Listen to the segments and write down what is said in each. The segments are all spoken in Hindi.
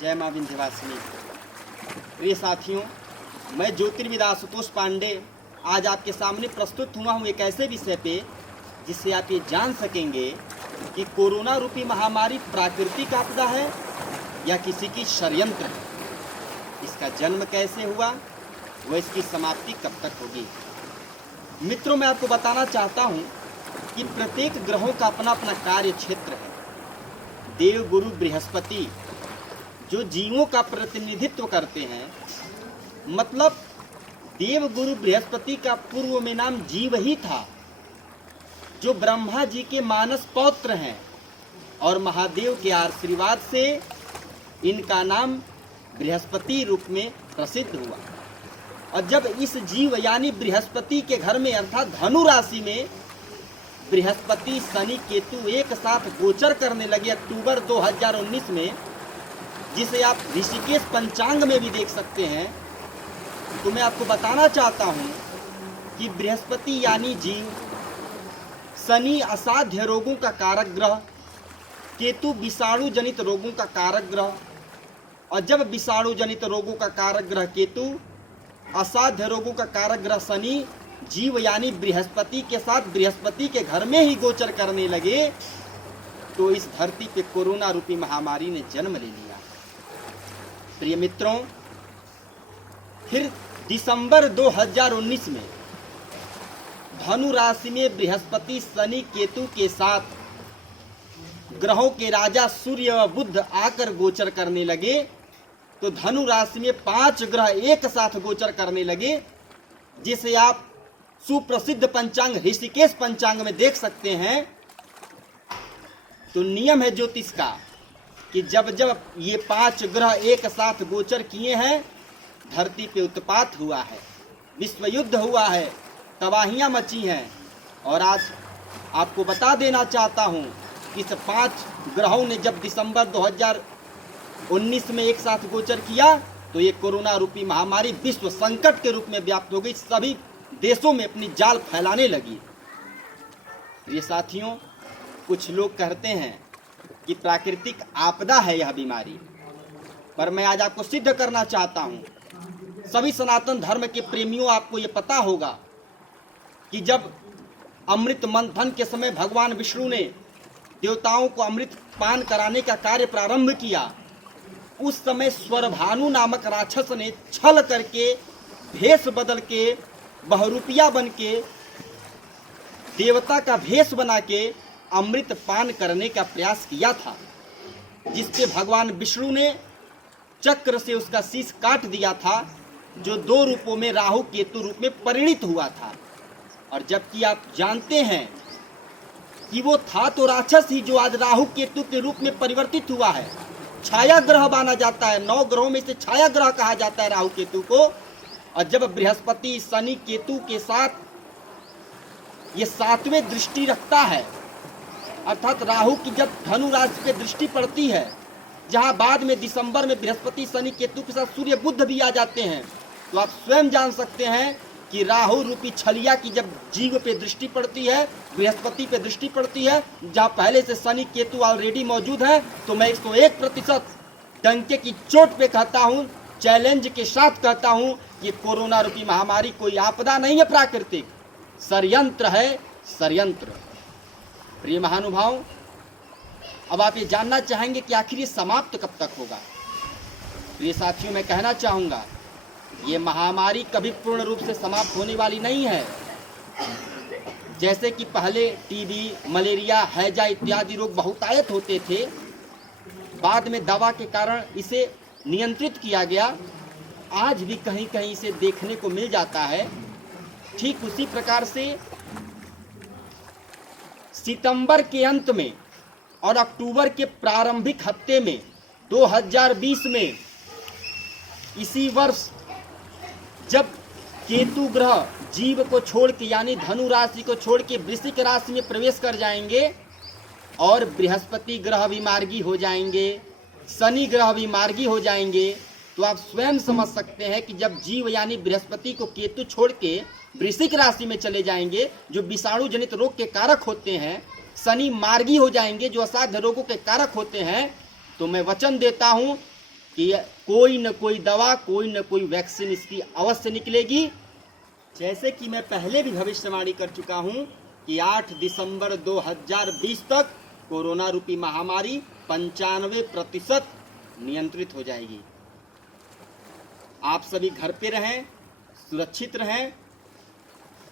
जय मां विंध्यवासिनी। प्रिय साथियों, मैं ज्योतिर्विद आशुतोष पांडे आज आपके सामने प्रस्तुत हुआ हूँ एक ऐसे विषय पे जिससे आप ये जान सकेंगे कि कोरोना रूपी महामारी प्राकृतिक आपदा है या किसी की षड्यंत्र है। इसका जन्म कैसे हुआ, व इसकी समाप्ति कब तक होगी। मित्रों, मैं आपको बताना चाहता हूँ कि प्रत्येक ग्रहों का अपना अपना कार्य क्षेत्र है। देव गुरु बृहस्पति जो जीवों का प्रतिनिधित्व करते हैं, मतलब देव गुरु बृहस्पति का पूर्व में नाम जीव ही था, जो ब्रह्मा जी के मानस पौत्र हैं, और महादेव के आशीर्वाद से इनका नाम बृहस्पति रूप में प्रसिद्ध हुआ। और जब इस जीव यानी बृहस्पति के घर में अर्थात धनु राशि में बृहस्पति शनि केतु एक साथ गोचर करने लगे अक्टूबर 2019 में, जिसे आप ऋषिकेश पंचांग में भी देख सकते हैं, तो मैं आपको बताना चाहता हूं कि बृहस्पति यानी जीव, शनि असाध्य रोगों का कारक ग्रह, केतु विषाणु जनित रोगों का कारक ग्रह। और जब विषाणु जनित रोगों का कारक ग्रह केतु, असाध्य रोगों का कारक ग्रह शनि जीव यानी बृहस्पति के साथ बृहस्पति के घर में ही गोचर करने लगे, तो इस धरती पे कोरोना रूपी महामारी ने जन्म ले लिया। प्रिय मित्रों, फिर दिसंबर 2019 में धनु राशि में बृहस्पति शनि केतु के साथ ग्रहों के राजा सूर्य व बुध आकर गोचर करने लगे, तो धनु राशि में 5 ग्रह एक साथ गोचर करने लगे, जिसे आप सुप्रसिद्ध पंचांग ऋषिकेश पंचांग में देख सकते हैं। तो नियम है ज्योतिष का कि जब जब ये 5 ग्रह एक साथ गोचर किए हैं, धरती पे उत्पात हुआ है, विश्व युद्ध हुआ है, तबाहियां मची हैं। और आज आपको बता देना चाहता हूं कि इस 5 ग्रहों ने जब दिसंबर 2019 में एक साथ गोचर किया, तो ये कोरोना रूपी महामारी विश्व संकट के रूप में व्याप्त हो गई, सभी देशों में अपनी जाल फैलाने लगी। ये साथियों, कुछ लोग कहते हैं कि प्राकृतिक आपदा है यह बीमारी, पर मैं आज आपको सिद्ध करना चाहता हूं, सभी सनातन धर्म के प्रेमियों, आपको यह पता होगा कि जब अमृत मंथन के समय भगवान विष्णु ने देवताओं को अमृत पान कराने का कार्य प्रारंभ किया, उस समय स्वरभानु नामक राक्षस ने छल करके, भेष बदल के, बहुरूपिया बन के, देवता का भेष बना के अमृत पान करने का प्रयास किया था, जिससे भगवान विष्णु ने चक्र से उसका शीश काट दिया था, जो 2 रूपों में राहु केतु रूप में परिणित हुआ था। और जबकि आप जानते हैं कि वो था तो राक्षस ही, जो आज राहु केतु के रूप में परिवर्तित हुआ है, छाया ग्रह माना जाता है, 9 ग्रहों में से छाया ग्रह कहा जाता है राहु केतु को। और जब बृहस्पति शनि केतु के साथ ये 7वें दृष्टि रखता है, अर्थात राहु की जब धनु राशि पे दृष्टि पड़ती है, जहां बाद में दिसंबर में बृहस्पति शनि केतु के साथ सूर्य बुध भी आ जाते हैं, तो आप स्वयं जान सकते हैं कि राहु रूपी छलिया की जब जीव पे दृष्टि पड़ती है, बृहस्पति पे दृष्टि पड़ती है, जहां पहले से शनि केतु ऑलरेडी मौजूद है, तो मैं 101% डंके की चोट पे कहता हूं, चैलेंज के साथ कहता हूं, ये कोरोना रूपी महामारी कोई आपदा नहीं है, प्राकृतिक षड्यंत्र है, षड्यंत्र। प्रिय महानुभाव, अब आप ये जानना चाहेंगे कि आखिर ये समाप्त कब तक होगा। प्रिय साथियों, मैं कहना चाहूँगा, ये महामारी कभी पूर्ण रूप से समाप्त होने वाली नहीं है। जैसे कि पहले टीबी, मलेरिया, हैजा इत्यादि रोग बहुतायत होते थे, बाद में दवा के कारण इसे नियंत्रित किया गया, आज भी कहीं कहीं इसे देखने को मिल जाता है। ठीक उसी प्रकार से सितंबर के अंत में और अक्टूबर के प्रारंभिक हफ्ते में 2020 में, इसी वर्ष, जब केतु ग्रह जीव को छोड़ के यानी धनु राशि को छोड़ के वृश्चिक राशि में प्रवेश कर जाएंगे, और बृहस्पति ग्रह भी मार्गी हो जाएंगे, शनि ग्रह भी मार्गी हो जाएंगे, तो आप स्वयं समझ सकते हैं कि जब जीव यानी बृहस्पति को केतु छोड़ के वृश्चिक राशि में चले जाएंगे, जो विषाणु जनित रोग के कारक होते हैं, शनि मार्गी हो जाएंगे, जो असाध्य रोगों के कारक होते हैं, तो मैं वचन देता हूं कि कोई न कोई दवा, कोई न कोई वैक्सीन इसकी अवश्य निकलेगी। जैसे कि मैं पहले भी भविष्यवाणी कर चुका हूं कि 8 दिसंबर 2020 तक कोरोना रूपी महामारी 95% नियंत्रित हो जाएगी। आप सभी घर पे रहें, सुरक्षित रहें।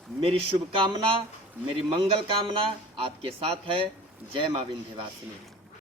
मेरी शुभकामना, मेरी मंगल कामना आपके साथ है। जय मां विंध्यवासिनी।